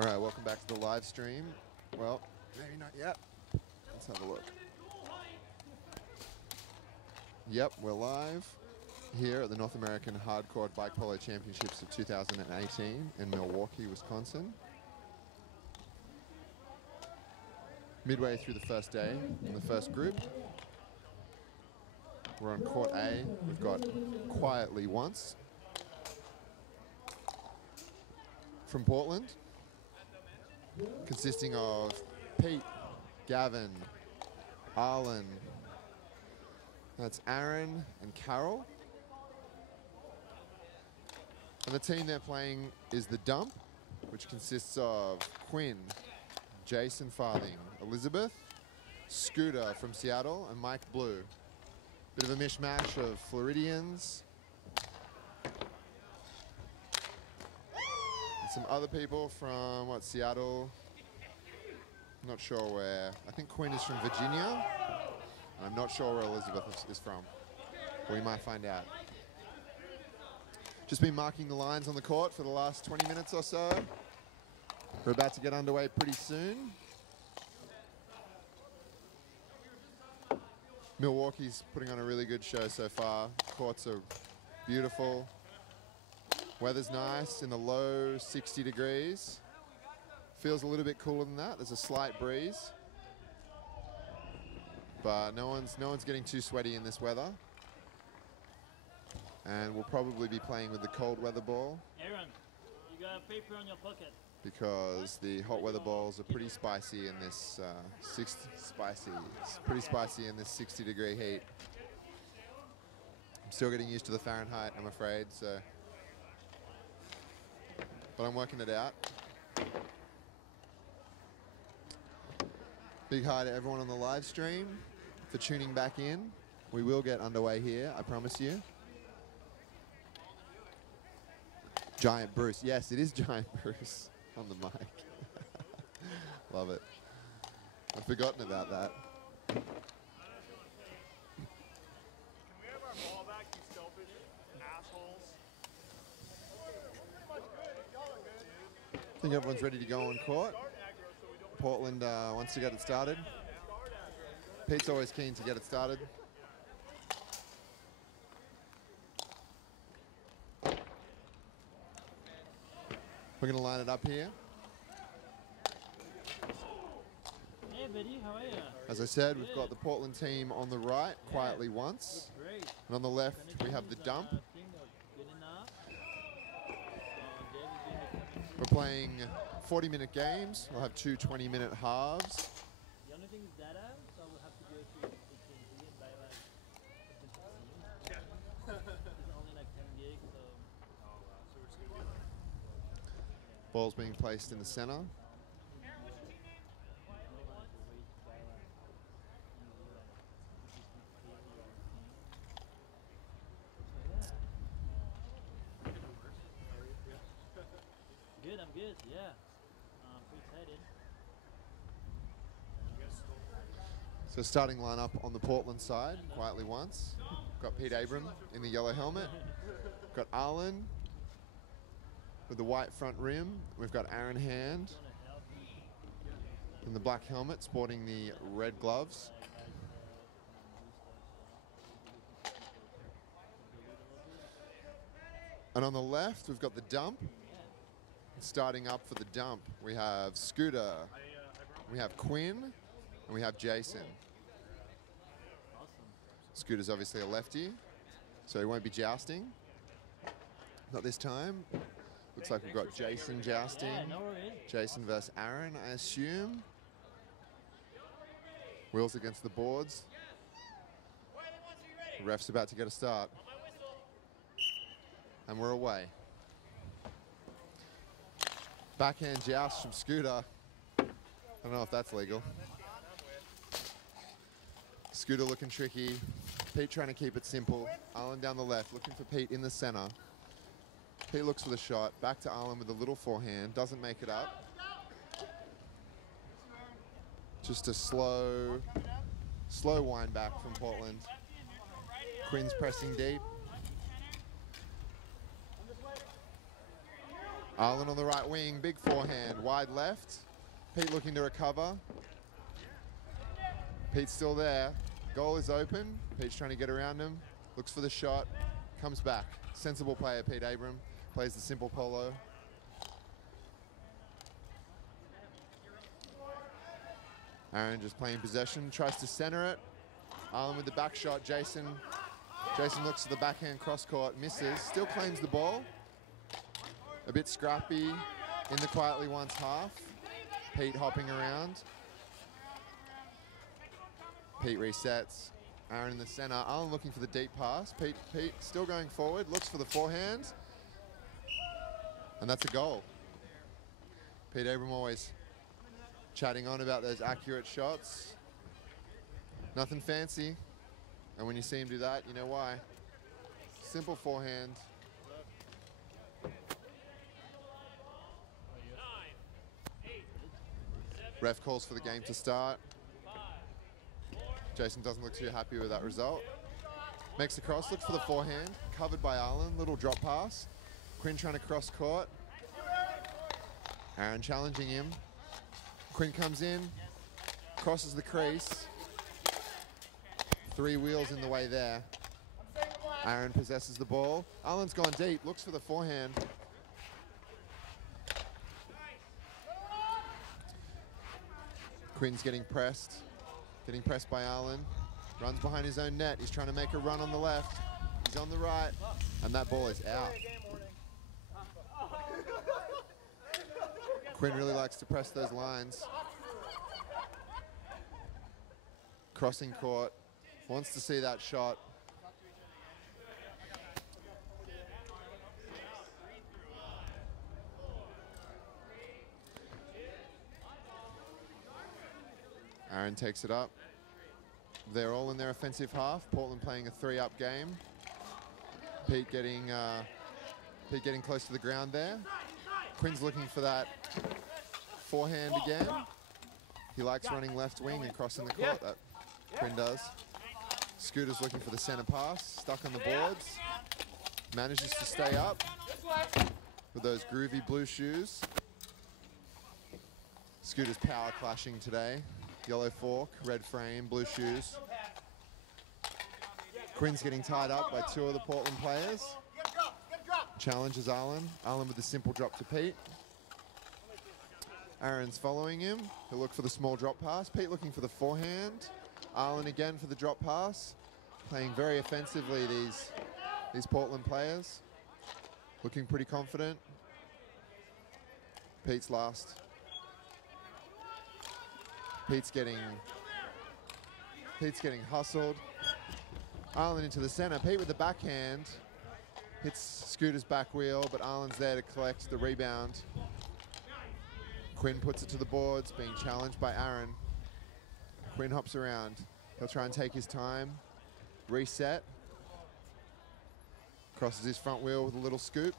All right, welcome back to the live stream. Well, maybe not yet. Let's have a look. Yep, we're live here at the North American Hardcourt Bike Polo Championships of 2018 in Milwaukee, Wisconsin. Midway through the first day in the first group. We're on court A. We've got Quietly Once from Portland, consisting of Pete, Gavin, Arlen, that's Aaron and Carol. And the team they're playing is the Dump, which consists of Quinn, Jason Farthing, Elizabeth, Scooter from Seattle, and Mike Blue. Bit of a mishmash of Floridians. And some other people from, Seattle. I'm not sure where. I think Quinn is from Virginia. And I'm not sure where Elizabeth is from. But we might find out. Just been marking the lines on the court for the last 20 minutes or so. We're about to get underway pretty soon. Milwaukee's putting on a really good show so far. Courts are beautiful. Weather's nice in the low 60 degrees. Feels a little bit cooler than that. There's a slight breeze. But no one's getting too sweaty in this weather. And we'll probably be playing with the cold weather ball. Aaron, you got a paper on your pocket. Because the hot weather balls are pretty spicy in this pretty spicy in this 60-degree heat. I'm still getting used to the Fahrenheit, I'm afraid, so. But I'm working it out. Big hi to everyone on the live stream for tuning back in. We will get underway here, I promise you. Giant Bruce. Yes, it is Giant Bruce on the mic. Love it. I'd forgotten about that. Can we have our ball back, you selfish assholes? I think everyone's ready to go on court. Portland wants to get it started. Pete's always keen to get it started. We're going to line it up here. Hey, buddy, how are you? As I said, we've got the Portland team on the right, Quietly Once. Great. And on the left, we have the Dump. We're playing 40-minute games. We'll have two 20-minute halves. The only thing is data, so we'll have to go to AT&T and buy like it's only like 10 gigs, so. Oh, wow. So we're just going to be like. Ball's being placed in the center. Good, I'm good, yeah. Pretty excited. So starting lineup on the Portland side, Quietly Once. Got Pete Abram in the yellow helmet. Got Arlen with the white front rim. We've got Aaron Hand in the black helmet, sporting the red gloves. And on the left, we've got the Dump. Starting up for the Dump, we have Scooter, we have Quinn, and we have Jason. Scooter's obviously a lefty, so he won't be jousting. Not this time. Looks like we've got Jason jousting. Yeah, no worries. Jason versus Aaron, I assume. Wheels against the boards. The ref's about to get a start. And we're away. Backhand joust from Scooter. I don't know if that's legal. Scooter looking tricky. Pete trying to keep it simple. Arlen down the left, looking for Pete in the center. Pete looks for the shot. Back to Arlen with a little forehand. Doesn't make it up. Just a slow wind back from Portland. Quinn's pressing deep. Arlen on the right wing, big forehand, wide left. Pete looking to recover. Pete's still there. Goal is open. Pete's trying to get around him. Looks for the shot. Comes back. Sensible player, Pete Abram. Plays the simple polo. Aaron just playing possession. Tries to center it. Arlen with the back shot. Jason looks at the backhand cross court. Misses. Still claims the ball. A bit scrappy in the quietly once half. Pete hopping around. Pete resets. Aaron in the center. Arlen looking for the deep pass. Pete still going forward. Looks for the forehand. And that's a goal. Pete Abram always chatting on about those accurate shots. Nothing fancy. And when you see him do that, you know why. Simple forehand. Ref calls for the game to start. Jason doesn't look too happy with that result. Makes the cross, looks for the forehand. Covered by Arlen, little drop pass. Quinn trying to cross court. Aaron challenging him. Quinn comes in, crosses the crease. 3 wheels in the way there. Aaron possesses the ball. Arlen's gone deep, looks for the forehand. Quinn's getting pressed by Arlen. Runs behind his own net. He's trying to make a run on the left. He's on the right, and that ball is out. Quinn really likes to press those lines. Crossing court, wants to see that shot. Aaron takes it up. They're all in their offensive half. Portland playing a 3-up game. Pete getting close to the ground there. Quinn's looking for that forehand again. He likes running left wing and crossing the court. That Quinn does. Scooter's looking for the center pass. Stuck on the boards. Manages to stay up with those groovy blue shoes. Scooter's power clashing today. Yellow fork, red frame, blue shoes. Quinn's getting tied up by 2 of the Portland players. Challenges Arlen. Arlen with the simple drop to Pete. Aaron's following him. He'll look for the small drop pass. Pete looking for the forehand. Arlen again for the drop pass. Playing very offensively, these Portland players. Looking pretty confident. Pete's last. Pete's getting hustled. Arlen into the center. Pete with the backhand. Hits Scooter's back wheel, but Arlen's there to collect the rebound. Quinn puts it to the boards, being challenged by Aaron. Quinn hops around. He'll try and take his time. Reset. Crosses his front wheel with a little scoop.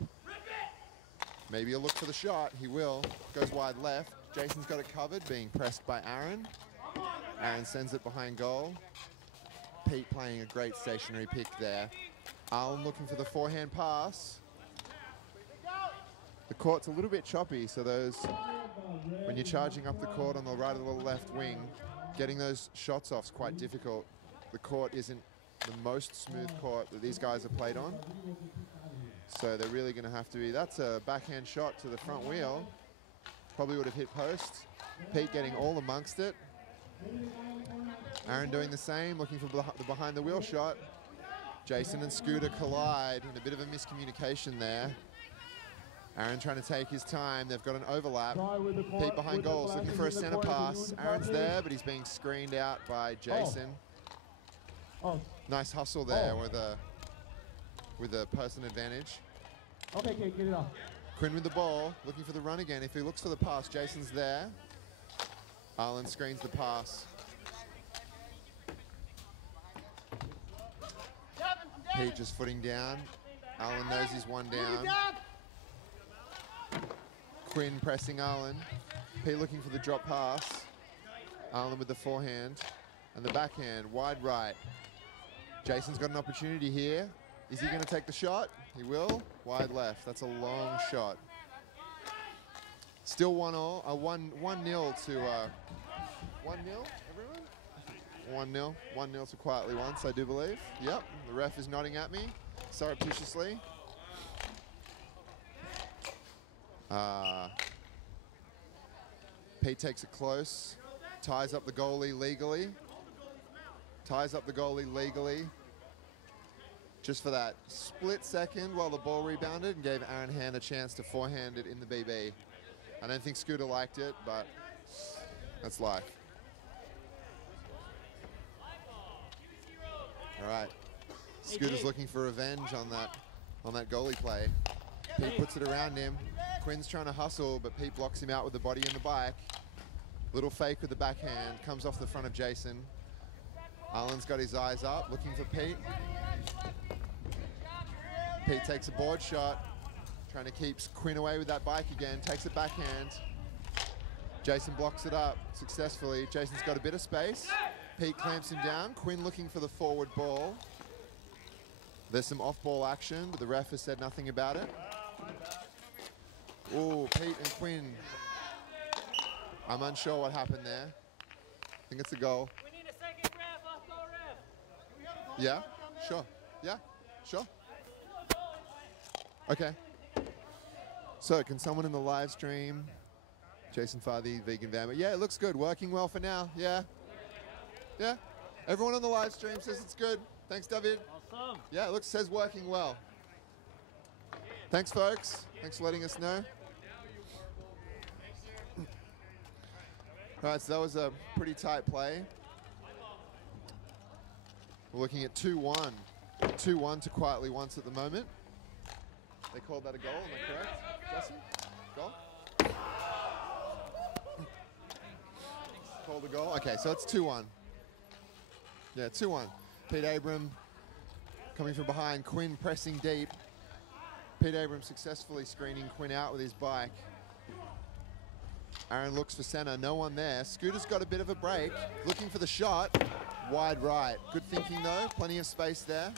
Maybe he'll look for the shot. He will. Goes wide left. Jason's got it covered, being pressed by Aaron. Aaron sends it behind goal. Pete playing a great stationary pick there. Arlen looking for the forehand pass. The court's a little bit choppy, so when you're charging up the court on the right or the left wing, getting those shots off is quite difficult. The court isn't the most smooth court that these guys have played on. So they're really going to have to be. That's a backhand shot to the front wheel. Probably would have hit post. Pete getting all amongst it. Aaron doing the same, looking for the behind the wheel shot. Jason and Scooter collide, and a bit of a miscommunication there. Aaron trying to take his time. They've got an overlap. Pete behind goals, looking for a center pass. Aaron's there, but he's being screened out by Jason. Nice hustle there with a person advantage. Okay, get it off. Quinn with the ball, looking for the run again. If he looks for the pass, Jason's there. Arlen screens the pass. Pete just footing down. Arlen knows he's one down. Quinn pressing Arlen. Pete looking for the drop pass. Arlen with the forehand. And the backhand, wide right. Jason's got an opportunity here. Is he going to take the shot? He will. Wide left. That's a long shot. Still 1-0 to 1-0, everyone? 1-0 to Quietly Once, I do believe. Yep, the ref is nodding at me surreptitiously. Pete takes it close, ties up the goalie legally. Just for that split second while the ball rebounded and gave Aaron Hand a chance to forehand it in the BB. I don't think Scooter liked it, but that's life. All right, Scooter's looking for revenge on that goalie play. Pete puts it around him. Quinn's trying to hustle, but Pete blocks him out with the body and the bike. Little fake with the backhand, comes off the front of Jason. Arlen's got his eyes up, looking for Pete. Pete takes a board shot, trying to keep Quinn away with that bike again, takes it backhand. Jason blocks it up successfully. Jason's got a bit of space. Pete clamps him down. Quinn looking for the forward ball. There's some off-ball action, but the ref has said nothing about it. Oh, Pete and Quinn. I'm unsure what happened there. I think it's a goal. We need a second ref, off-ball ref. Yeah, sure. Yeah, sure. Okay. So, can someone in the live stream, Jason Farthey, Vegan Vammer? Yeah, it looks good. Working well for now. Yeah. Yeah. Everyone on the live stream says it's good. Thanks, David. Awesome. Yeah, it says working well. Thanks, folks. Thanks for letting us know. All right, so that was a pretty tight play. We're looking at 2-1. 2-1 to Quietly Once at the moment. They called that a goal, am I correct? Jesse? Goal? Called a goal? Okay, so it's 2-1. Yeah, 2-1. Pete Abram coming from behind, Quinn pressing deep. Pete Abram successfully screening Quinn out with his bike. Aaron looks for center, no one there. Scooter's got a bit of a break, looking for the shot. Wide right. Good thinking though, plenty of space there.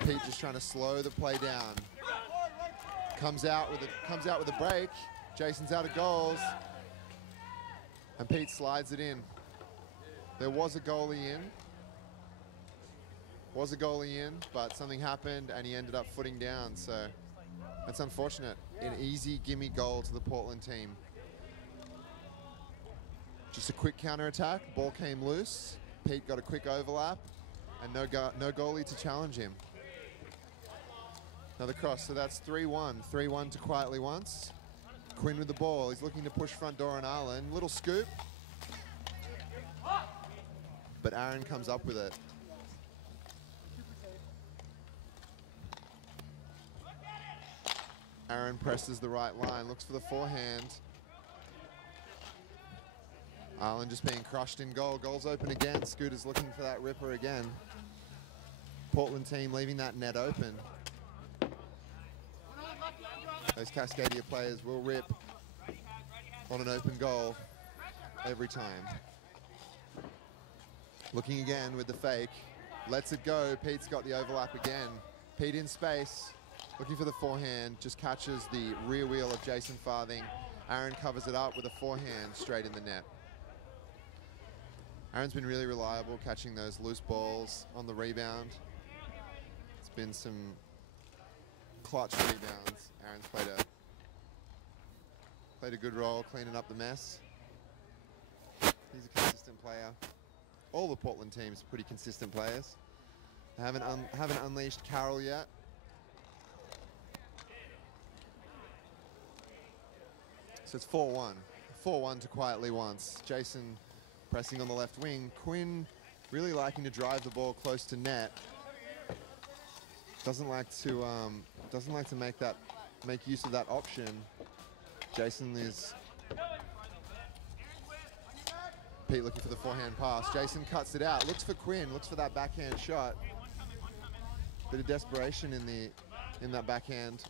Pete just trying to slow the play down. Comes out with a break. Jason's out of goals. And Pete slides it in. There was a goalie in. But something happened and he ended up footing down, so that's unfortunate. An easy gimme goal to the Portland team. Just a quick counter-attack, ball came loose. Pete got a quick overlap and no goalie to challenge him. Another cross, so that's 3-1. 3-1 to Quietly Once. Quinn with the ball, he's looking to push front door on Arlen. Little scoop. But Aaron comes up with it. Aaron presses the right line, looks for the forehand. Arlen just being crushed in goal. Goal's open again. Scooter's looking for that ripper again. Portland team leaving that net open. Those Cascadia players will rip on an open goal every time. Looking again with the fake. Lets it go. Pete's got the overlap again. Pete in space. Looking for the forehand. Just catches the rear wheel of Jason Farthing. Aaron covers it up with a forehand straight in the net. Aaron's been really reliable catching those loose balls on the rebound. It's been some clutch rebounds. Aaron's played a good role cleaning up the mess. He's a consistent player. All the Portland teams are pretty consistent players. They haven't unleashed Carroll yet. So it's 4-1. 4-1 to Quietly Once. Jason pressing on the left wing. Quinn really liking to drive the ball close to net. Doesn't like to make use of that option. Jason is. Pete looking for the forehand pass. Jason cuts it out. Looks for Quinn. Looks for that backhand shot. Bit of desperation in that backhand.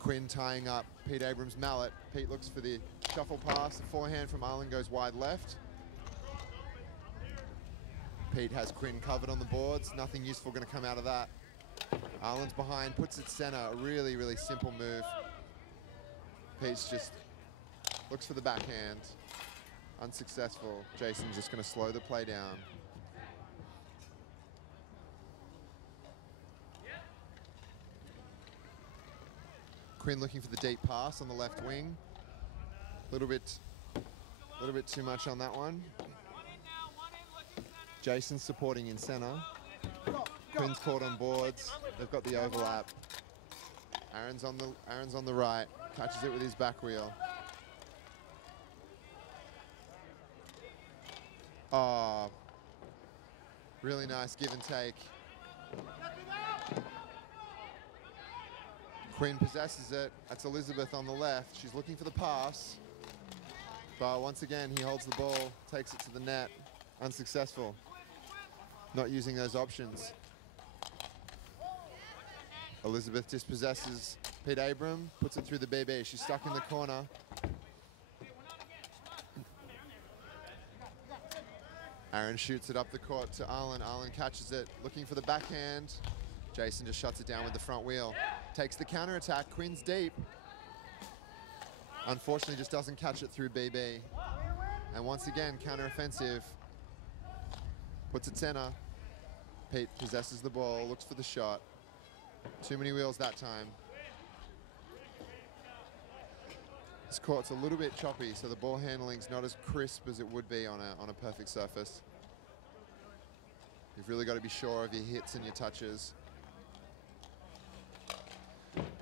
Quinn tying up Pete Abrams' mallet. Pete looks for the shuffle pass. The forehand from Arlen goes wide left. Pete has Quinn covered on the boards. Nothing useful going to come out of that. Arlen's behind, puts it center. A really, really simple move. Pete's just looks for the backhand. Unsuccessful. Jason's just going to slow the play down. Quinn looking for the deep pass on the left wing. A little bit too much on that one. Jason's supporting in center. Quinn's caught on boards. They've got the overlap. Aaron's on the right. Catches it with his back wheel. Oh, really nice give and take. Quinn possesses it. That's Elizabeth on the left. She's looking for the pass. But once again, he holds the ball, takes it to the net. Unsuccessful. Not using those options. Elizabeth dispossesses Pete Abram, puts it through the BB. She's stuck in the corner. Aaron shoots it up the court to Arlen. Arlen catches it, looking for the backhand. Jason just shuts it down with the front wheel. Takes the counter attack. Quinn's deep. Unfortunately, just doesn't catch it through BB. And once again, counter offensive. Puts it center. Pete possesses the ball, looks for the shot. Too many wheels that time. This court's a little bit choppy, so the ball handling's not as crisp as it would be on a perfect surface. You've really got to be sure of your hits and your touches.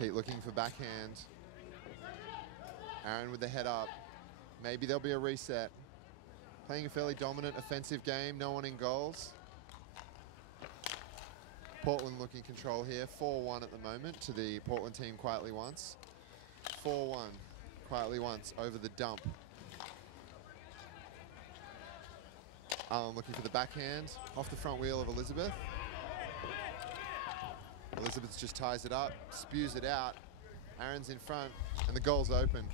Pete looking for backhand. Aaron with the head up. Maybe there'll be a reset. Playing a fairly dominant offensive game, no one in goals. Portland looking control here, 4-1 at the moment to the Portland team quietly once. 4-1, quietly once over the dump. Allen looking for the backhand, off the front wheel of Elizabeth. Elizabeth just ties it up, spews it out. Aaron's in front, and the goal's open.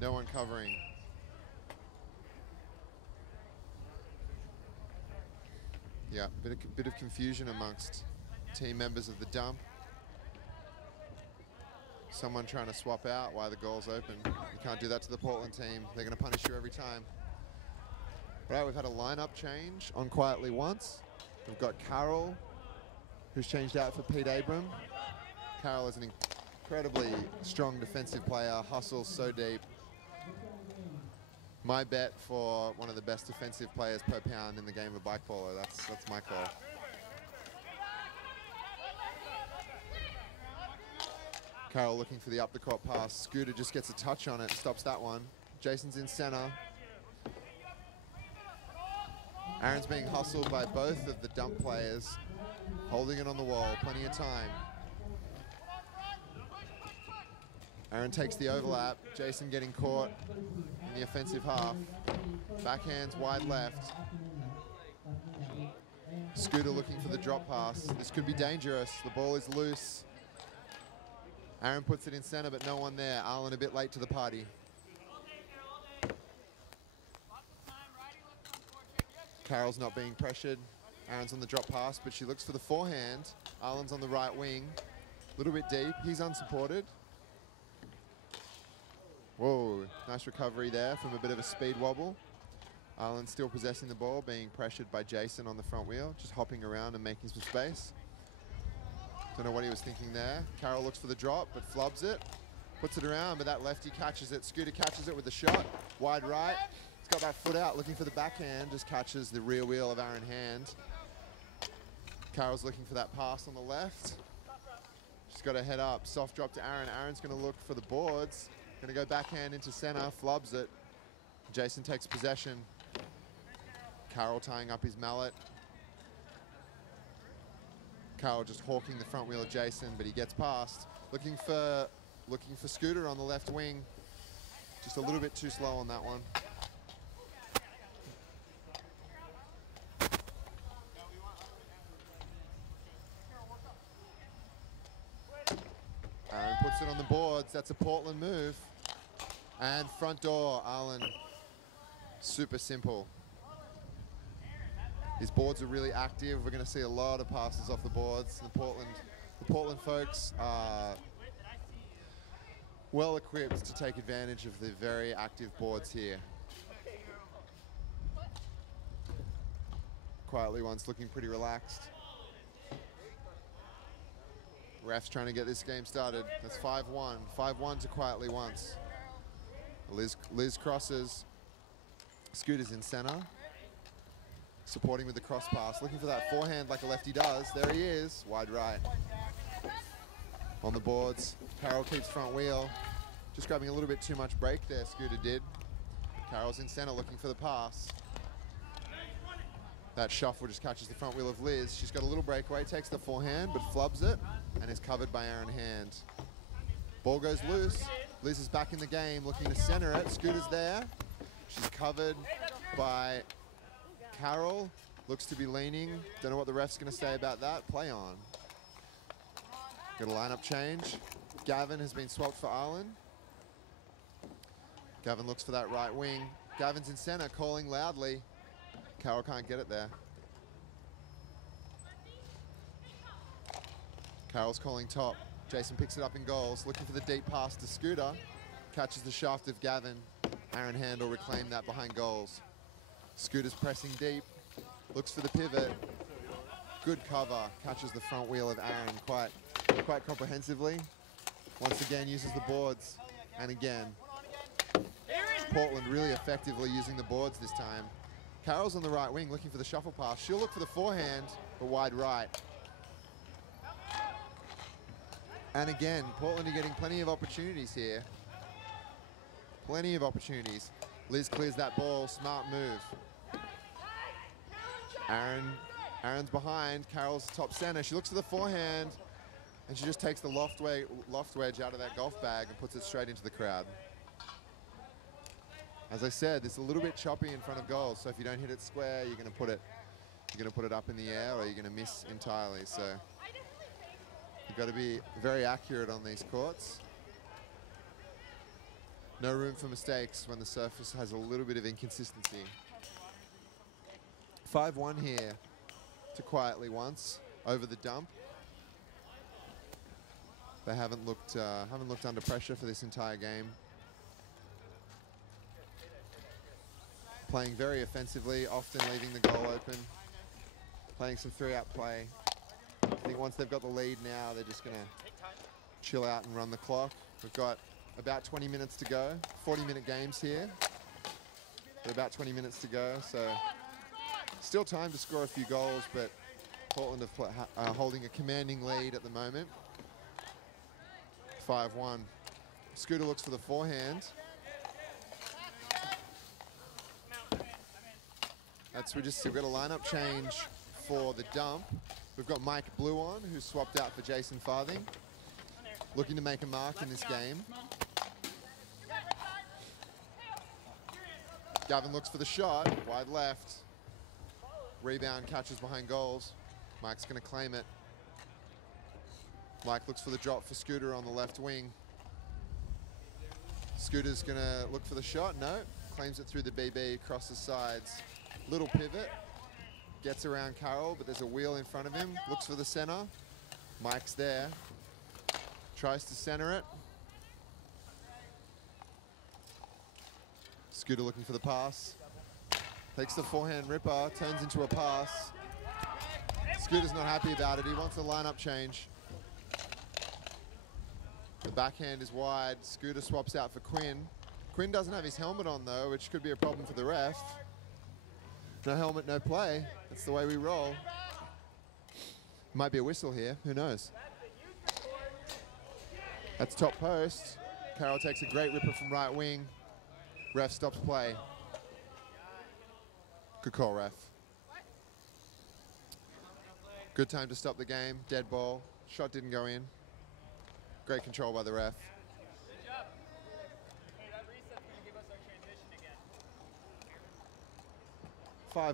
No one covering. Yeah, bit of confusion amongst team members of the dump. Someone trying to swap out while the goal's open. You can't do that to the Portland team. They're going to punish you every time. Right, we've had a lineup change on quietly once. We've got Carol, who's changed out for Pete Abram. Carol is an incredibly strong defensive player, hustles so deep. My bet for one of the best defensive players per pound in the game of bike polo. That's my call. Carroll looking for the up the court pass. Scooter just gets a touch on it, stops that one. Jason's in center. Aaron's being hustled by both of the dump players, holding it on the wall, plenty of time. Aaron takes the overlap. Jason getting caught in the offensive half. Backhands wide left. Scooter looking for the drop pass. This could be dangerous. The ball is loose. Aaron puts it in center, but no one there. Arlen a bit late to the party. Carol's not being pressured. Aaron's on the drop pass, but she looks for the forehand. Arlen's on the right wing. A little bit deep. He's unsupported. Whoa, nice recovery there from a bit of a speed wobble. Arlen still possessing the ball, being pressured by Jason on the front wheel, just hopping around and making some space. Don't know what he was thinking there. Carol looks for the drop, but flubs it. Puts it around, but that lefty catches it. Scooter catches it with the shot. Wide right. He's got that foot out, looking for the backhand. Just catches the rear wheel of Aaron Hand. Carol's looking for that pass on the left. She's got to head up. Soft drop to Aaron. Aaron's going to look for the boards. Going to go backhand into center, flubs it. Jason takes possession. Carol tying up his mallet. Carol just hawking the front wheel of Jason, but he gets past. Looking for Scooter on the left wing. Just a little bit too slow on that one. Aaron puts it on the boards. That's a Portland move. And front door, Arlen. Super simple. His boards are really active. We're going to see a lot of passes off the boards. The Portland folks are well equipped to take advantage of the very active boards here. Quietly Once looking pretty relaxed. Ref's trying to get this game started. That's 5-1. 5-1 to Quietly Once. Liz crosses. Scooter's in center. Supporting with the cross pass. Looking for that forehand like a lefty does. There he is. Wide right. On the boards. Carroll keeps front wheel. Just grabbing a little bit too much break there, Scooter did. Carroll's in center looking for the pass. That shuffle just catches the front wheel of Liz. She's got a little breakaway, takes the forehand, but flubs it and is covered by Aaron Hand. Ball goes loose. Liz is back in the game, looking to center it. Scooter's there. She's covered by Carroll. Looks to be leaning. Don't know what the ref's going to say about that. Play on. Got a lineup change. Gavin has been swapped for Arlen. Gavin looks for that right wing. Gavin's in center, calling loudly. Carroll can't get it there. Carroll's calling top. Jason picks it up in goals, looking for the deep pass to Scooter. Catches the shaft of Gavin. Aaron Hand will reclaim that behind goals. Scooter's pressing deep. Looks for the pivot. Good cover. Catches the front wheel of Aaron quite comprehensively. Once again uses the boards. And again. Portland really effectively using the boards this time. Carroll's on the right wing looking for the shuffle pass. She'll look for the forehand, but wide right. And again, Portland are getting plenty of opportunities here. Plenty of opportunities. Liz clears that ball, smart move. Aaron's behind, Carroll's top center. She looks for the forehand, and she just takes the loft wedge out of that golf bag and puts it straight into the crowd. As I said, it's a little bit choppy in front of goal, so if you don't hit it square, you're going to put it up in the air, or you're going to miss entirely. So you've got to be very accurate on these courts. No room for mistakes when the surface has a little bit of inconsistency. 5-1 here to Quietly Once over the dump. They haven't looked under pressure for this entire game. Playing very offensively, often leaving the goal open. Playing some three-out play. I think once they've got the lead now, they're just going to chill out and run the clock. We've got about 20 minutes to go. 40-minute games here. But about 20 minutes to go, so still time to score a few goals, but Portland are holding a commanding lead at the moment. 5-1. Scooter looks for the forehand. We've got a lineup change for the dump. We've got Mike Blue on, who's swapped out for Jason Farthing. Looking to make a mark in this game. Gavin looks for the shot, wide left. Rebound, catches behind goals. Mike's going to claim it. Mike looks for the drop for Scooter on the left wing. Scooter's going to look for the shot, no. Claims it through the BB, crosses sides. Little pivot, gets around Carroll, but there's a wheel in front of him. Looks for the center. Mike's there. Tries to center it. Scooter looking for the pass. Takes the forehand ripper, turns into a pass. Scooter's not happy about it. He wants a lineup change. The backhand is wide. Scooter swaps out for Quinn. Quinn doesn't have his helmet on though, which could be a problem for the ref. No helmet, no play. That's the way we roll. Might be a whistle here, who knows? That's top post. Carroll takes a great ripper from right wing. Ref stops play. Good call, ref. Good time to stop the game. Dead ball. Shot didn't go in. Great control by the ref. Good job. Hey, that reset's going to give us our transition again.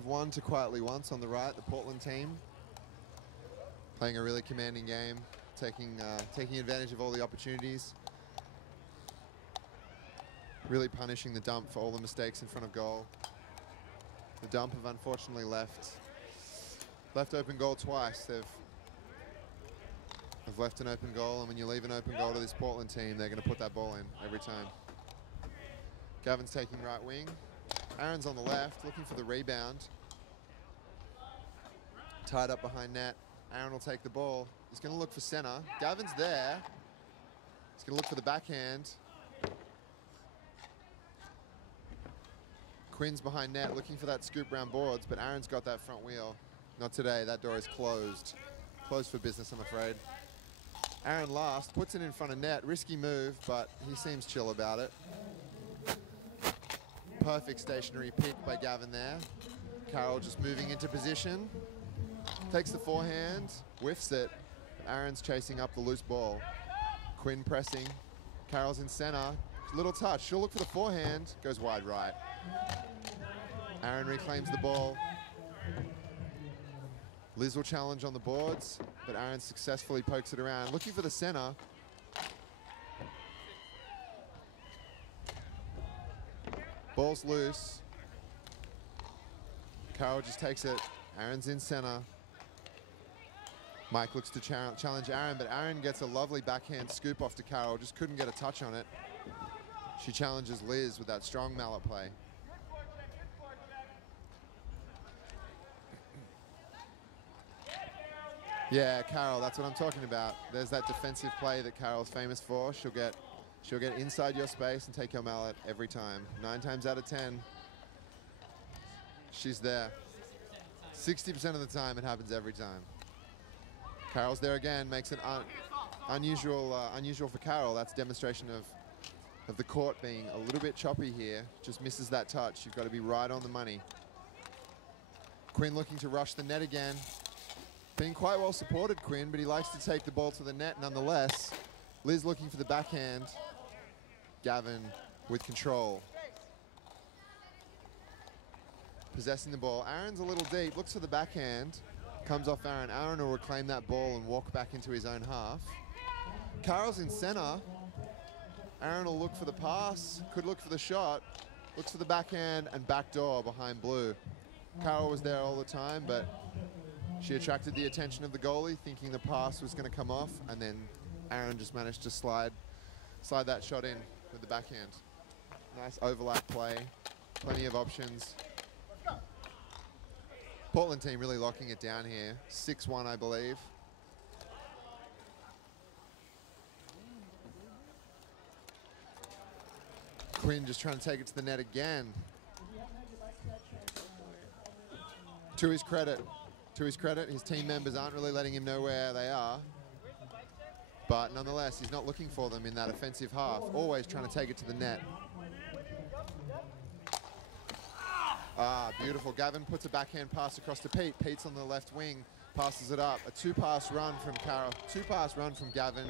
5-1 to Quietly Once on the right, the Portland team. Playing a really commanding game, taking advantage of all the opportunities. Really punishing the dump for all the mistakes in front of goal. The dump have unfortunately left open goal twice. They've You've left an open goal, and when you leave an open goal to this Portland team, they're going to put that ball in every time. Gavin's taking right wing. Aaron's on the left, looking for the rebound. Tied up behind net. Aaron will take the ball. He's going to look for center. Gavin's there. He's going to look for the backhand. Quinn's behind net, looking for that scoop round boards, but Aaron's got that front wheel. Not today, that door is closed. Closed for business, I'm afraid. Aaron last, puts it in front of net. Risky move, but he seems chill about it. Perfect stationary pick by Gavin there. Carroll just moving into position. Takes the forehand, whiffs it. Aaron's chasing up the loose ball. Quinn pressing. Carroll's in center. Little touch. She'll look for the forehand. Goes wide right. Aaron reclaims the ball. Liz will challenge on the boards, but Aaron successfully pokes it around. Looking for the center. Ball's loose. Carroll just takes it. Aaron's in center. Mike looks to challenge Aaron, but Aaron gets a lovely backhand scoop off to Carroll. Just couldn't get a touch on it. She challenges Liz with that strong mallet play. Yeah, Carroll, that's what I'm talking about. There's that defensive play that Carroll's famous for. She'll get inside your space and take your mallet every time. 9 times out of 10, she's there. 60% of the time, it happens every time. Carroll's there again, makes it unusual for Carroll. That's demonstration of the court being a little bit choppy here. Just misses that touch. You've got to be right on the money. Quinn looking to rush the net again. Being quite well supported, Quinn, but he likes to take the ball to the net nonetheless. Liz looking for the backhand. Gavin with control. Possessing the ball. Aaron's a little deep, looks for the backhand. Comes off Aaron. Aaron will reclaim that ball and walk back into his own half. Carroll's in center. Aaron will look for the pass, could look for the shot. Looks for the backhand and backdoor behind blue. Carroll was there all the time, but she attracted the attention of the goalie, thinking the pass was going to come off, and then Aaron just managed to slide that shot in with the backhand. Nice overlap play, plenty of options. Portland team really locking it down here. 6-1, I believe. Quinn just trying to take it to the net again. To his credit, his team members aren't really letting him know where they are. But nonetheless, he's not looking for them in that offensive half. Always trying to take it to the net. Ah, beautiful. Gavin puts a backhand pass across to Pete. Pete's on the left wing, passes it up. A two-pass run from Carroll. Two-pass run from Gavin,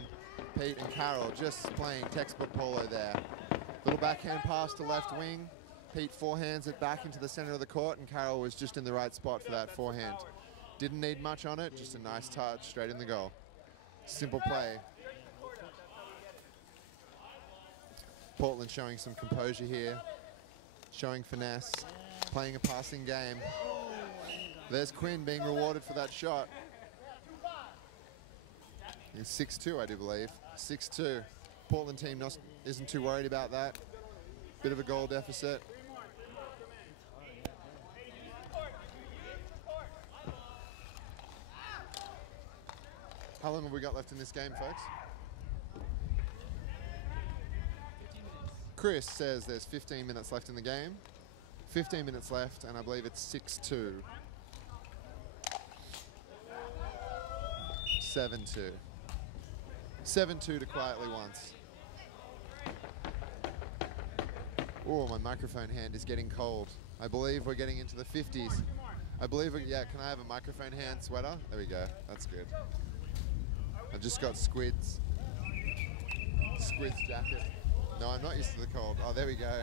Pete, and Carroll. Just playing textbook polo there. Little backhand pass to left wing. Pete forehands it back into the center of the court, and Carroll was just in the right spot for that forehand. Didn't need much on it, just a nice touch straight in the goal. Simple play. Portland showing some composure here, showing finesse, playing a passing game. There's Quinn being rewarded for that shot. It's 6-2, I do believe. 6-2. Portland team isn't too worried about that. Bit of a goal deficit. How long have we got left in this game, folks? Chris says there's 15 minutes left in the game. 15 minutes left, and I believe it's 6-2. 7-2. 7-2 to quietly once. Oh, my microphone hand is getting cold. I believe we're getting into the 50s. I believe, yeah, can I have a microphone hand sweater? There we go, that's good. I've just got Squid's jacket. No, I'm not used to the cold. Oh, there we go.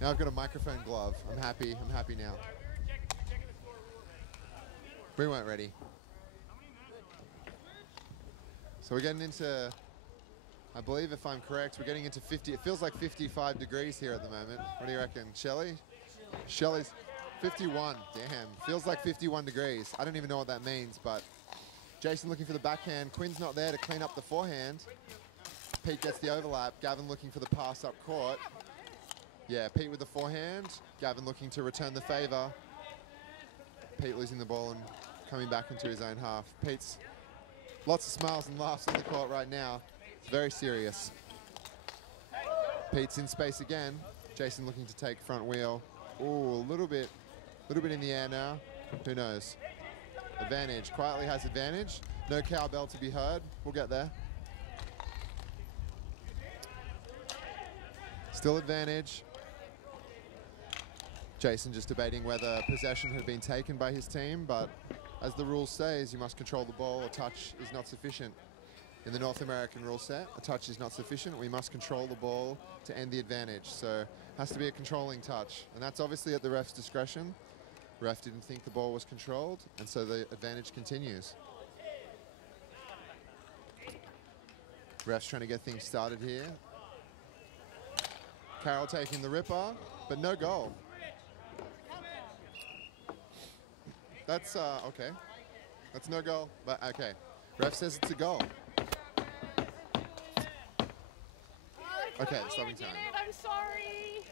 Now I've got a microphone glove. I'm happy now. We weren't ready. So we're getting into, I believe if I'm correct, we're getting into 50. It feels like 55 degrees here at the moment. What do you reckon, Shelley? Shelley's 51, damn. Feels like 51 degrees. I don't even know what that means, but Jason looking for the backhand. Quinn's not there to clean up the forehand. Pete gets the overlap. Gavin looking for the pass up court. Yeah, Pete with the forehand. Gavin looking to return the favor. Pete losing the ball and coming back into his own half. Pete's lots of smiles and laughs on the court right now. It's very serious. Pete's in space again. Jason looking to take front wheel. Ooh, a little bit in the air now. Who knows? Advantage. Quietly has advantage. No cowbell to be heard. We'll get there. Still advantage. Jason just debating whether possession had been taken by his team, but as the rule says, you must control the ball. A touch is not sufficient. In the North American rule set, a touch is not sufficient. We must control the ball to end the advantage. So it has to be a controlling touch. And that's obviously at the ref's discretion. Ref didn't think the ball was controlled, and so the advantage continues. Ref's trying to get things started here. Carroll taking the ripper, but no goal. That's, okay. That's no goal, but okay. Ref says it's a goal. Okay, the stopping time. I'm sorry.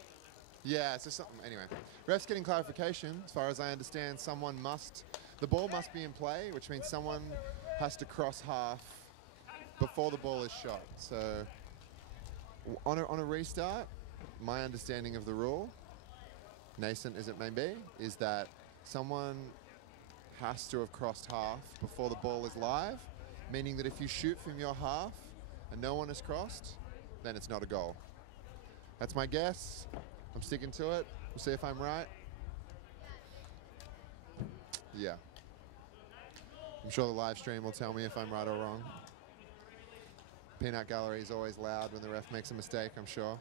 Yeah, so something, anyway. Ref's getting clarification. As far as I understand, the ball must be in play, which means someone has to cross half before the ball is shot. So on a restart, my understanding of the rule, nascent as it may be, is that someone has to have crossed half before the ball is live, meaning that if you shoot from your half and no one has crossed, then it's not a goal. That's my guess. I'm sticking to it. We'll see if I'm right. Yeah. I'm sure the live stream will tell me if I'm right or wrong. Peanut Gallery is always loud when the ref makes a mistake, I'm sure.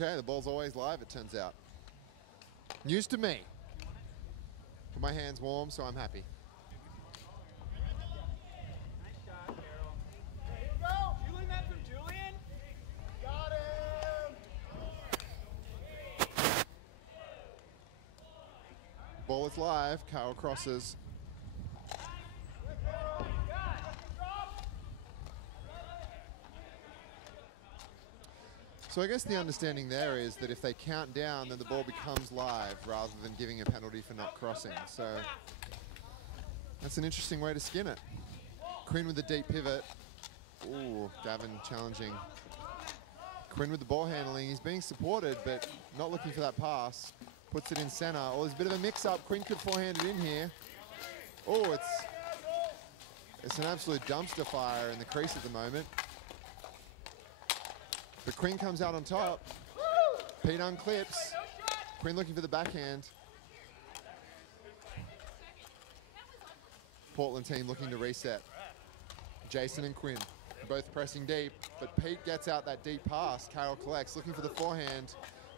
Okay, the ball's always live, it turns out. News to me. Put my hands warm, so I'm happy. Nice shot, Carroll. There you go. You learned that from Julian? Got him. Ball is live. Carroll crosses. So I guess the understanding there is that if they count down, then the ball becomes live rather than giving a penalty for not crossing. So that's an interesting way to skin it. Quinn with the deep pivot. Ooh, Gavin challenging. Quinn with the ball handling. He's being supported, but not looking for that pass. Puts it in center. Oh, there's a bit of a mix-up. Quinn could forehand it in here. Oh, it's an absolute dumpster fire in the crease at the moment. But Quinn comes out on top. Pete unclips. Quinn looking for the backhand. Portland team looking to reset. Jason and Quinn both pressing deep, but Pete gets out that deep pass. Carroll collects, looking for the forehand.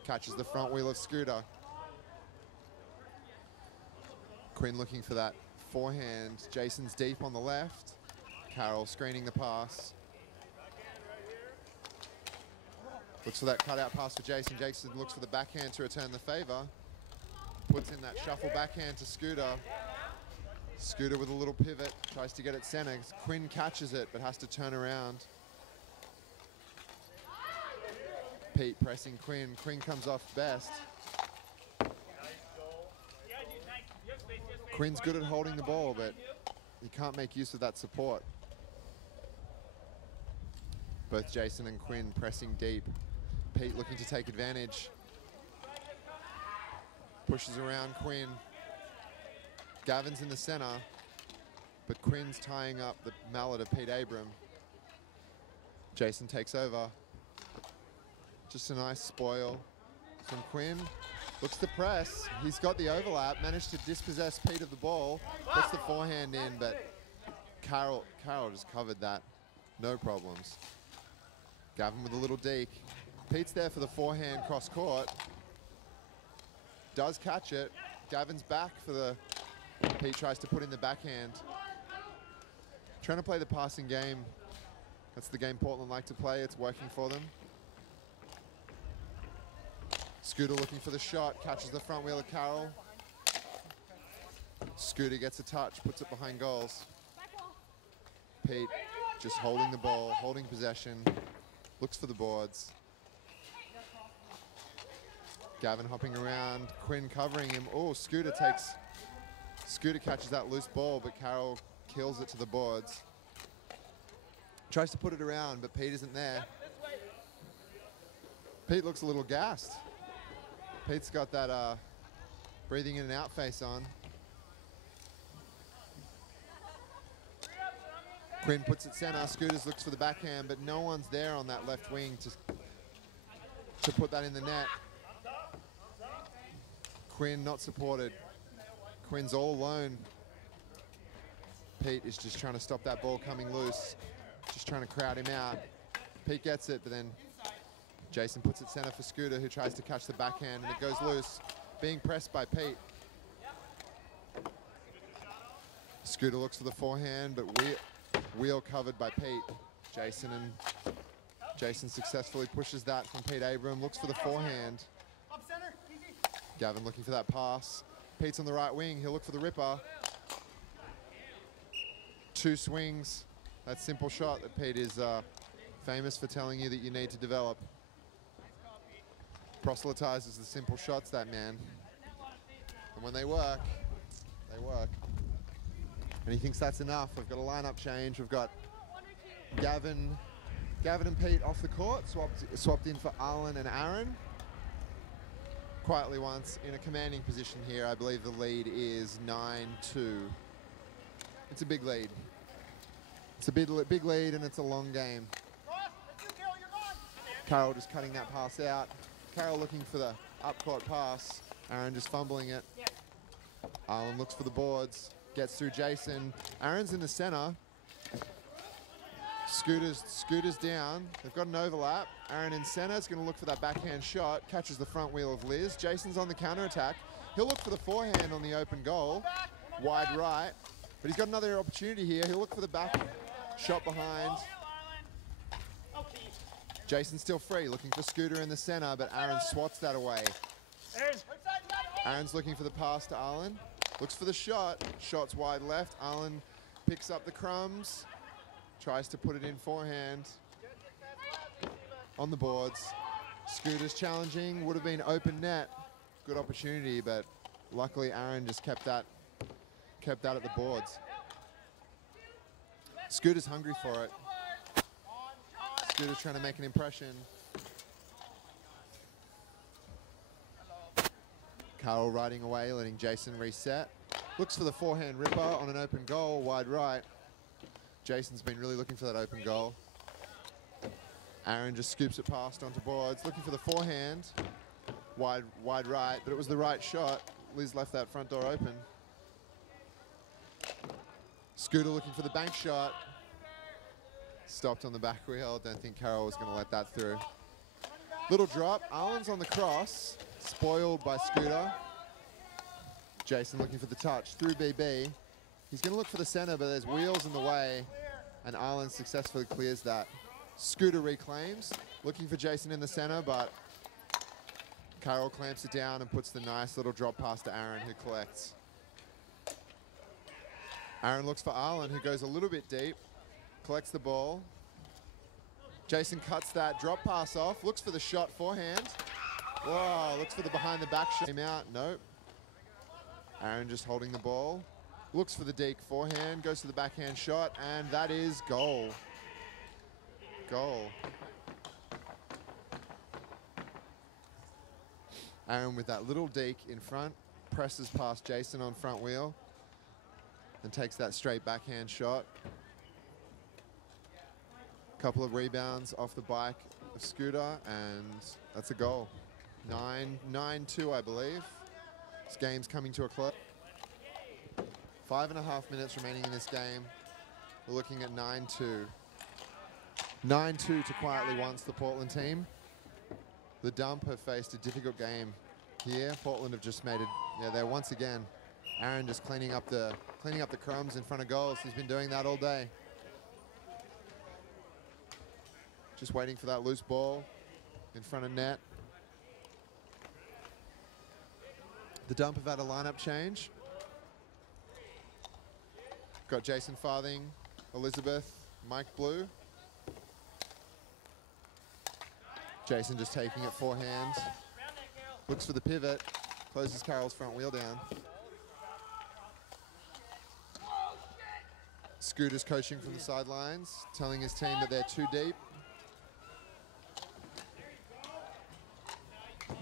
Catches the front wheel of Scooter. Quinn looking for that forehand. Jason's deep on the left. Carroll screening the pass. Looks for that cutout pass for Jason. Jason looks for the backhand to return the favor. Puts in that shuffle backhand to Scooter. Scooter with a little pivot, tries to get it center. Quinn catches it, but has to turn around. Pete pressing Quinn. Quinn comes off best. Quinn's good at holding the ball, but he can't make use of that support. Both Jason and Quinn pressing deep. Pete looking to take advantage. Pushes around Quinn. Gavin's in the center, but Quinn's tying up the mallet of Pete Abram. Jason takes over. Just a nice spoil from Quinn. Looks to press. He's got the overlap, managed to dispossess Pete of the ball. Puts the forehand in, but Carroll just covered that. No problems. Gavin with a little deke. Pete's there for the forehand cross court. Does catch it. Gavin's back for the Pete tries to put in the backhand. Trying to play the passing game. That's the game Portland like to play. It's working for them. Scooter looking for the shot, catches the front wheel of Carroll. Scooter gets a touch, puts it behind goals. Pete just holding the ball, holding possession, looks for the boards. Gavin hopping around, Quinn covering him. Oh, Scooter catches that loose ball, but Carroll kills it to the boards. Tries to put it around, but Pete isn't there. Pete looks a little gassed. Pete's got that breathing in and out face on. Quinn puts it center. Scooters looks for the backhand, but no one's there on that left wing to put that in the net. Quinn not supported. Quinn's all alone. Pete is just trying to stop that ball coming loose. Just trying to crowd him out. Pete gets it, but then Jason puts it center for Scooter, who tries to catch the backhand, and it goes loose. Being pressed by Pete. Scooter looks for the forehand, but wheel covered by Pete. Jason successfully pushes that from Pete Abram. Looks for the forehand. Gavin looking for that pass. Pete's on the right wing. He'll look for the ripper. Two swings. That simple shot that Pete is famous for telling you that you need to develop. Proselytizes the simple shots, that man. And when they work, they work. And he thinks that's enough. We've got a lineup change. We've got Gavin and Pete off the court, swapped in for Arlen and Aaron. Quietly once, in a commanding position here. I believe the lead is 9-2. It's a big lead. It's a big lead, and it's a long game. Carroll just cutting that pass out. Carroll looking for the up-court pass. Aaron just fumbling it. Arlen looks for the boards. Gets through Jason. Aaron's in the center. Scooter's down. They've got an overlap. Aaron in center is going to look for that backhand shot. Catches the front wheel of Liz. Jason's on the counter-attack. He'll look for the forehand on the open goal. Wide right. But he's got another opportunity here. He'll look for the back shot behind. Jason's still free, looking for Scooter in the center, but Aaron swats that away. Aaron's looking for the pass to Arlen. Looks for the shot. Shot's wide left. Arlen picks up the crumbs. Tries to put it in forehand. On the boards. Scooter's challenging. Would have been open net. Good opportunity, but luckily Aaron just kept that at the boards. Scooter's hungry for it. Scooter's trying to make an impression. Carroll riding away, letting Jason reset. Looks for the forehand ripper on an open goal, wide right. Jason's been really looking for that open goal. Aaron just scoops it past onto boards, looking for the forehand. Wide right, but it was the right shot. Liz left that front door open. Scooter looking for the bank shot. Stopped on the back wheel. Don't think Carroll was going to let that through. Little drop. Arlen's on the cross. Spoiled by Scooter. Jason looking for the touch through BB. He's going to look for the center, but there's wheels in the way, and Arlen successfully clears that. Scooter reclaims, looking for Jason in the center, but Carroll clamps it down and puts the nice little drop pass to Aaron, who collects. Aaron looks for Arlen, who goes a little bit deep, collects the ball. Jason cuts that drop pass off, looks for the shot forehand. Whoa, looks for the behind the back shot. Came out, nope. Aaron just holding the ball. Looks for the deep forehand, goes to the backhand shot, and that is goal. Goal. Aaron with that little deke in front, presses past Jason on front wheel, and takes that straight backhand shot. Couple of rebounds off the bike of Scooter, and that's a goal. 9-2, I believe. This game's coming to a close. 5.5 minutes remaining in this game. We're looking at 9-2. 9-2 to quietly once the Portland team. The Dump have faced a difficult game here. Portland have just made it, yeah, they're once again Aaron just cleaning up the crumbs in front of goals. He's been doing that all day. Just waiting for that loose ball in front of net. The Dump have had a lineup change. Got Jason Farthing, Elizabeth, Mike Blue. Jason just taking it forehand. Looks for the pivot. Closes Carol's front wheel down. Scooter's coaching from the sidelines, telling his team that they're too deep.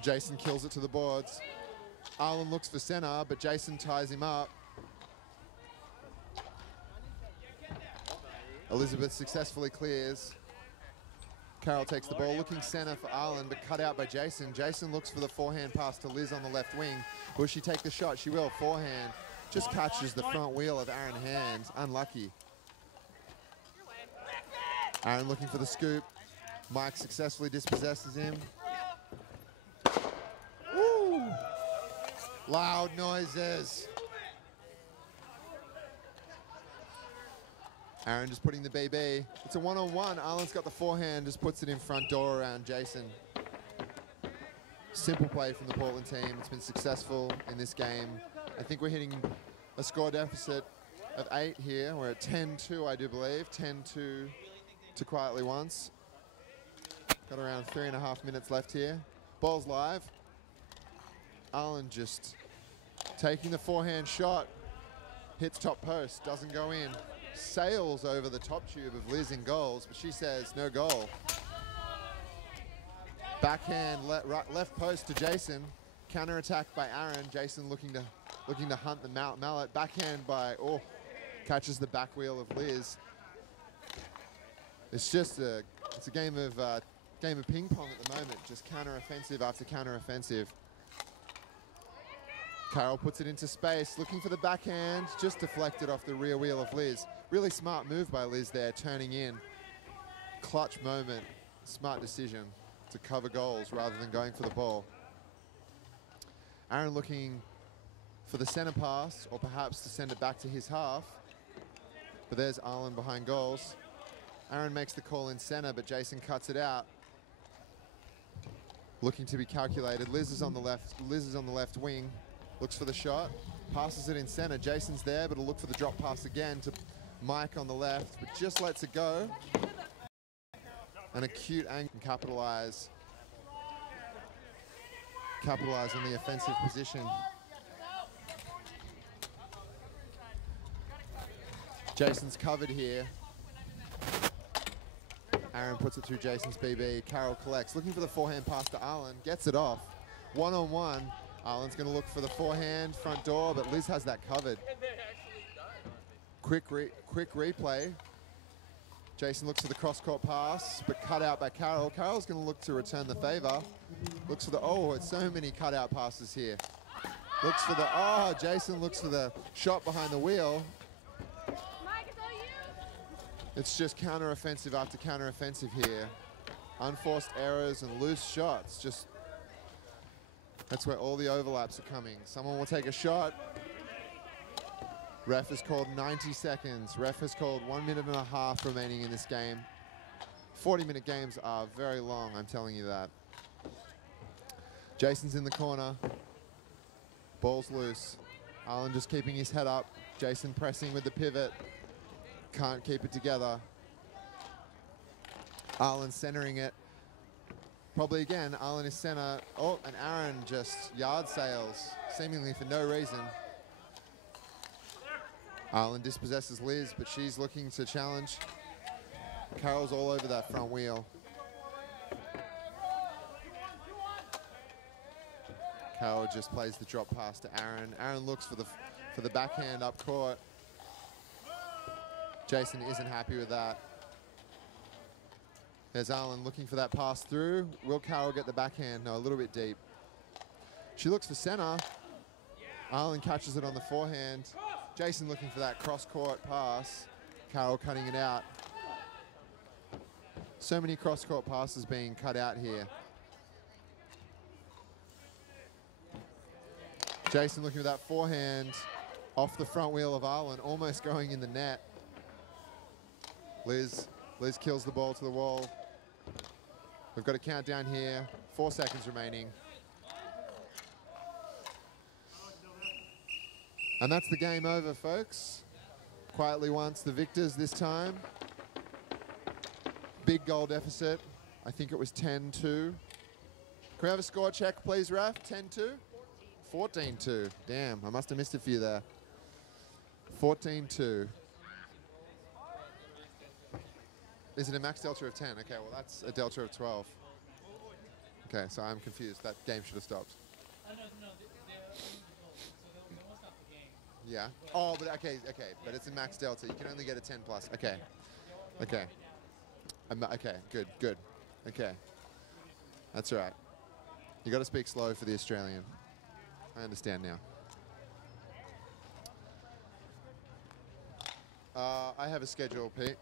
Jason kills it to the boards. Arlen looks for center, but Jason ties him up. Elizabeth successfully clears. Carol takes the ball, looking center for Arlen, but cut out by Jason. Jason looks for the forehand pass to Liz on the left wing. Will she take the shot? She will. Forehand. Just catches the front wheel of Aaron Hands. Unlucky. Aaron looking for the scoop. Mike successfully dispossesses him. Woo! Loud noises. Aaron just putting the BB. It's a one-on-one. Arlen's got the forehand, just puts it in front door around Jason. Simple play from the Portland team. It's been successful in this game. I think we're hitting a score deficit of 8 here. We're at 10-2, I do believe. 10-2 to Quietly Once. Got around 3.5 minutes left here. Ball's live. Arlen just taking the forehand shot. Hits top post, doesn't go in. Sails over the top tube of Liz in goals, but she says no goal. Backhand left post to Jason. Counter attack by Aaron. Jason looking to hunt the mallet. Backhand by catches the back wheel of Liz. It's just it's a game of ping pong at the moment. Just counter offensive after counter offensive. Carol puts it into space, looking for the backhand, just deflected off the rear wheel of Liz. Really smart move by Liz there, turning in. Clutch moment, smart decision to cover goals rather than going for the ball. Aaron looking for the center pass, or perhaps to send it back to his half. But there's Arlen behind goals. Aaron makes the call in center, but Jason cuts it out. Looking to be calculated. Liz is on the left wing. Looks for the shot, passes it in center. Jason's there, but he'll look for the drop pass again to Mike on the left, but just lets it go. An acute angle can capitalize on the offensive position. Jason's covered here. Aaron puts it through Jason's BB. Carol collects, looking for the forehand pass to Arlen, gets it off. One-on-one. Arlen's going to look for the forehand, front door, but Liz has that covered. Quick replay. Jason looks for the cross-court pass, but cut out by Carol. Carol's going to look to return the favor. Looks for the, it's so many cut-out passes here. Looks for the, Jason looks for the shot behind the wheel. It's just counter-offensive after counter-offensive here. Unforced errors and loose shots, that's where all the overlaps are coming. Someone will take a shot. Ref has called 90 seconds. Ref has called 1.5 minutes remaining in this game. 40-minute games are very long, I'm telling you that. Jason's in the corner. Ball's loose. Arlen just keeping his head up. Jason pressing with the pivot. Can't keep it together. Arlen centering it. Probably again, Arlen is center. And Aaron just yard sails, seemingly for no reason. Arlen dispossesses Liz, but she's looking to challenge. Carol's all over that front wheel. Carol just plays the drop pass to Aaron. Aaron looks for the backhand up court. Jason isn't happy with that. There's Arlen looking for that pass through. Will Carol get the backhand? No, a little bit deep. She looks for center. Arlen catches it on the forehand. Jason looking for that cross-court pass. Carol cutting it out. So many cross-court passes being cut out here. Jason looking for that forehand. Off the front wheel of Arlen, almost going in the net. Liz kills the ball to the wall. We've got a countdown here. 4 seconds remaining. And that's the game over, folks. Quietly once, the victors this time. Big goal deficit. I think it was 10-2. Can we have a score check, please, Raf? 10-2? 14-2. Damn, I must have missed a few there. 14-2. Is it a max delta of 10? Okay, well, that's a delta of 12. Okay, so I'm confused. That game should have stopped. No, so they won't stop the game. Yeah. Oh, but okay. But it's a max delta. You can only get a 10 plus. Okay. Okay. Okay, good. Okay. That's all right. You got to speak slow for the Australian. I understand now. I have a schedule, Pete.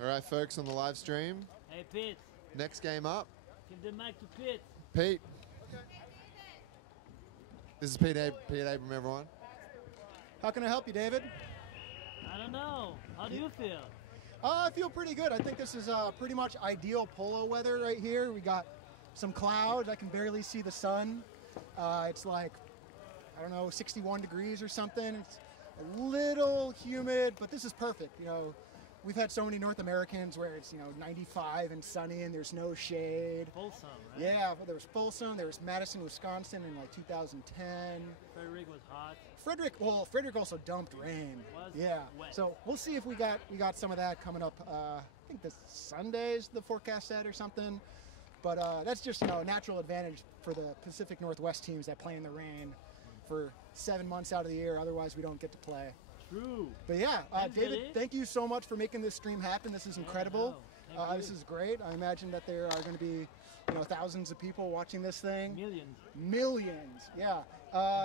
All right, folks, on the live stream. Hey, Pete. Next game up. Give the mic to Pete. Pete. This is Pete Abram, everyone. How can I help you, David? I don't know. How do you feel? I feel pretty good. I think this is pretty much ideal polo weather right here. We got some clouds. I can barely see the sun. It's like, I don't know, 61 degrees or something. It's a little humid, but this is perfect. You know, we've had so many North Americans where it's, 95 and sunny and there's no shade. Folsom, right? Yeah, there was Folsom. There was Madison, Wisconsin in like 2010. Frederick was hot. Frederick also dumped rain. Was yeah. wet. So we'll see if we got some of that coming up. I think this Sunday's the forecast said or something. But that's just a natural advantage for the Pacific Northwest teams that play in the rain for 7 months out of the year. Otherwise, we don't get to play. True. But yeah, Thanks, David, Eddie. thank you so much for making this stream happen. This is incredible. Thank you. This is great. I imagine that there are going to be, thousands of people watching this thing. Millions, yeah.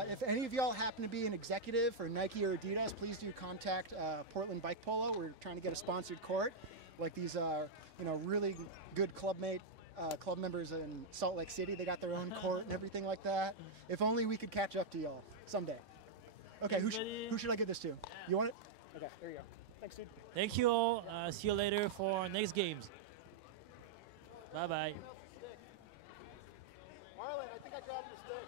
If any of y'all happen to be an executive for Nike or Adidas, please do contact Portland Bike Polo. We're trying to get a sponsored court, like these, really good club members in Salt Lake City. They got their own court and everything like that. If only we could catch up to y'all someday. Okay, who should I give this to? You want it? Okay, there you go. Thanks, dude. Thank you all. See you later for next games. Bye-bye. Marlon, I think I dropped your stick.